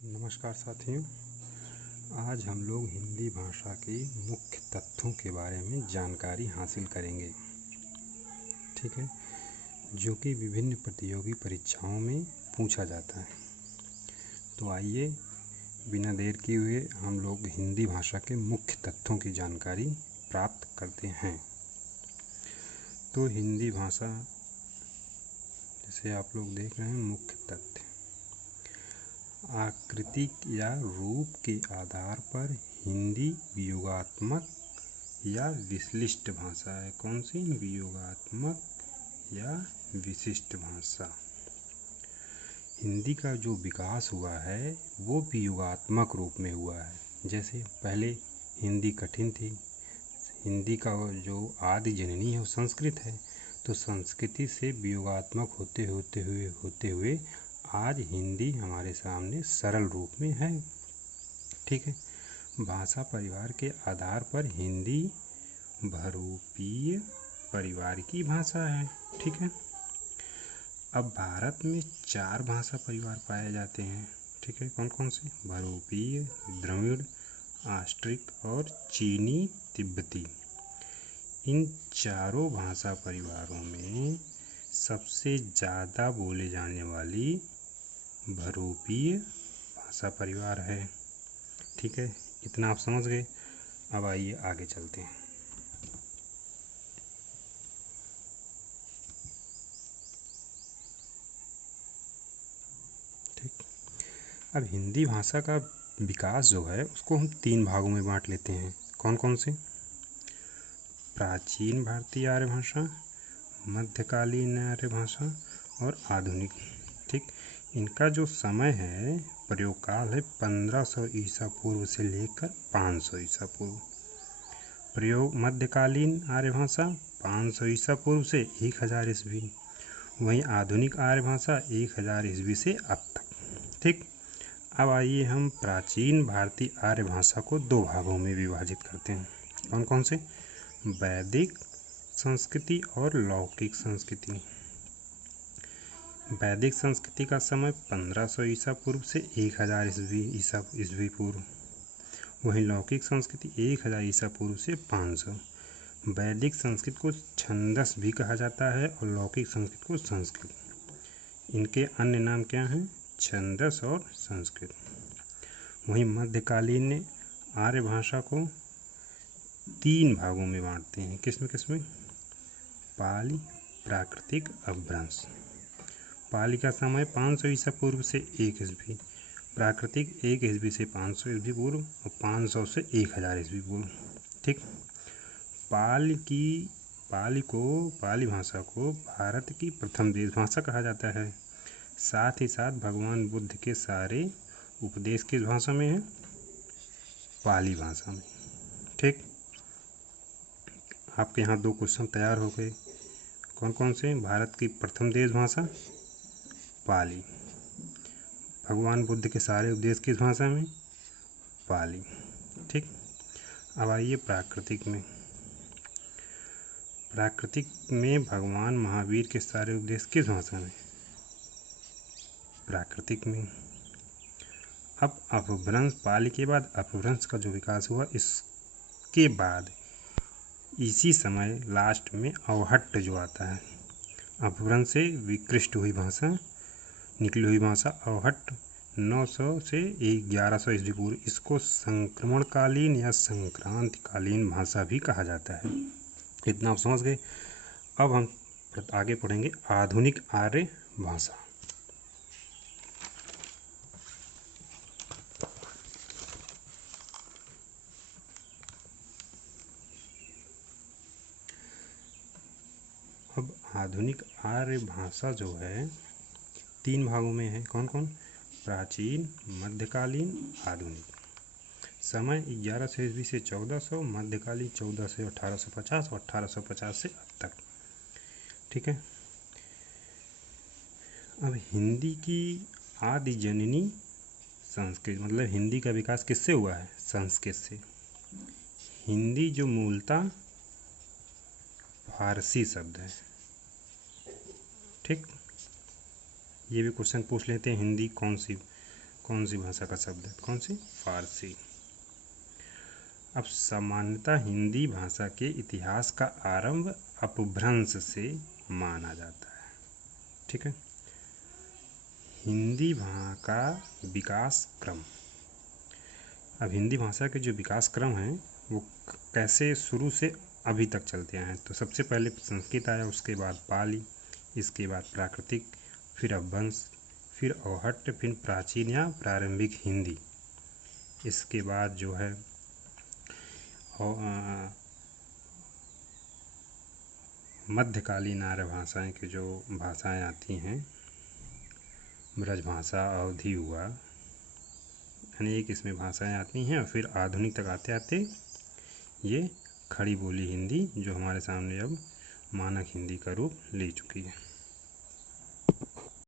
नमस्कार साथियों, आज हम लोग हिंदी भाषा के मुख्य तथ्यों के बारे में जानकारी हासिल करेंगे। ठीक है, जो कि विभिन्न प्रतियोगी परीक्षाओं में पूछा जाता है। तो आइए बिना देर किए हुए हम लोग हिंदी भाषा के मुख्य तथ्यों की जानकारी प्राप्त करते हैं। तो हिंदी भाषा, जैसे आप लोग देख रहे हैं, मुख्य तथ्य आकृति या रूप के आधार पर हिंदी वियोगात्मक या विशिष्ट भाषा है। कौन सी? वियोगात्मक या विशिष्ट भाषा। हिंदी का जो विकास हुआ है वो वियोगात्मक रूप में हुआ है। जैसे पहले हिंदी कठिन थी, हिंदी का जो आदि जननी है वो संस्कृत है, तो संस्कृति से वियोगात्मक होते हुए आज हिंदी हमारे सामने सरल रूप में है। ठीक है, भाषा परिवार के आधार पर हिंदी बहुरूपीय परिवार की भाषा है। ठीक है, अब भारत में 4 भाषा परिवार पाए जाते हैं। ठीक है, कौन कौन से? बहुरूपीय, द्रविड़, ऑस्ट्रिक और चीनी तिब्बती। इन चारों भाषा परिवारों में सबसे ज़्यादा बोले जाने वाली बहुरूपीय भाषा परिवार है। ठीक है, इतना आप समझ गए। अब आइए आगे चलते हैं। ठीक, अब हिंदी भाषा का विकास जो है उसको हम 3 भागों में बांट लेते हैं। कौन कौन से? प्राचीन भारतीय आर्य भाषा, मध्यकालीन आर्य भाषा और आधुनिक। ठीक, इनका जो समय है, प्रयोग काल है 1500 ईसा पूर्व से लेकर 500 ईसा पूर्व। प्रयोग मध्यकालीन आर्य भाषा 500 ईसा पूर्व से 1000 ईस्वी। वहीं आधुनिक आर्य भाषा 1000 ईस्वी से अब तक। ठीक, अब आइए हम प्राचीन भारतीय आर्य भाषा को 2 भागों में विभाजित करते हैं। कौन कौन से? वैदिक संस्कृति और लौकिक संस्कृति। वैदिक संस्कृति का समय 1500 ईसा पूर्व से 1000 ईस्वी पूर्व। वहीं लौकिक संस्कृति 1000 ईसा पूर्व से 500। वैदिक संस्कृत को छंदस भी कहा जाता है और लौकिक संस्कृत को संस्कृत। इनके अन्य नाम क्या हैं? छंदस और संस्कृत। वहीं मध्यकालीन आर्य भाषा को 3 भागों में बांटते हैं। किसमें? पाली, प्राकृतिक, अपभ्रंश। पाली का समय 500 ईसा पूर्व से 1 ईस्वी, प्राकृतिक 1 ईस्वी से 500 ईस्वी पूर्व और 500 से 1000 ईस्वी पूर्व। ठीक, पाली भाषा को भारत की प्रथम देश भाषा कहा जाता है। साथ ही साथ भगवान बुद्ध के सारे उपदेश किस भाषा में है? पाली भाषा में। ठीक, आपके यहाँ 2 क्वेश्चन तैयार हो गए। कौन कौन से? भारत की प्रथम देश भाषा पाली। भगवान बुद्ध के सारे उपदेश किस भाषा में? पाली। ठीक, अब आइए प्राकृतिक में। प्राकृतिक में भगवान महावीर के सारे उपदेश किस भाषा में? प्राकृतिक में। अब अपभ्रंश, पाली के बाद अपभ्रंश का जो विकास हुआ, इसके बाद इसी समय लास्ट में अवहट्ट जो आता है, अपभ्रंश से विकृष्ट हुई भाषा, निकली हुई भाषा अवहट्ट 900 से 1100 ईस्वी पूर्व। इसको संक्रमणकालीन या संक्रांतिकालीन भाषा भी कहा जाता है। इतना आप समझ गए। अब हम आगे पढ़ेंगे आधुनिक आर्य भाषा। अब आधुनिक आर्य भाषा जो है 3 भागों में है। कौन कौन? प्राचीन, मध्यकालीन, आधुनिक। समय 1100 ईस्वी से 1400, मध्यकालीन 1400 से 1850 और 1850 से अब तक। ठीक है, अब हिंदी की आदि जननी संस्कृत, मतलब हिंदी का विकास किससे हुआ है? संस्कृत से। हिंदी जो मूलतः फारसी शब्द है। ठीक, ये भी क्वेश्चन पूछ लेते हैं, हिंदी कौन सी भाषा का शब्द है? कौन सी? फारसी। अब सामान्यतः हिंदी भाषा के इतिहास का आरंभ अपभ्रंश से माना जाता है। ठीक है। हिंदी भाषा का विकास क्रम। अब हिंदी भाषा के जो विकास क्रम हैं वो कैसे शुरू से अभी तक चलते आए हैं। तो सबसे पहले संस्कृत आया, उसके बाद पाली, इसके बाद प्राकृतिक, फिर अपभ्रंश, फिर अवहट्ट, फिर प्राचीन या प्रारंभिक हिंदी। इसके बाद जो है मध्यकालीन आर्य भाषाएं की जो भाषाएं आती हैं, ब्रज भाषा, अवधी हुआ, अनेक इसमें भाषाएं आती हैं। और फिर आधुनिक तक आते आते ये खड़ी बोली हिंदी जो हमारे सामने अब मानक हिंदी का रूप ले चुकी है।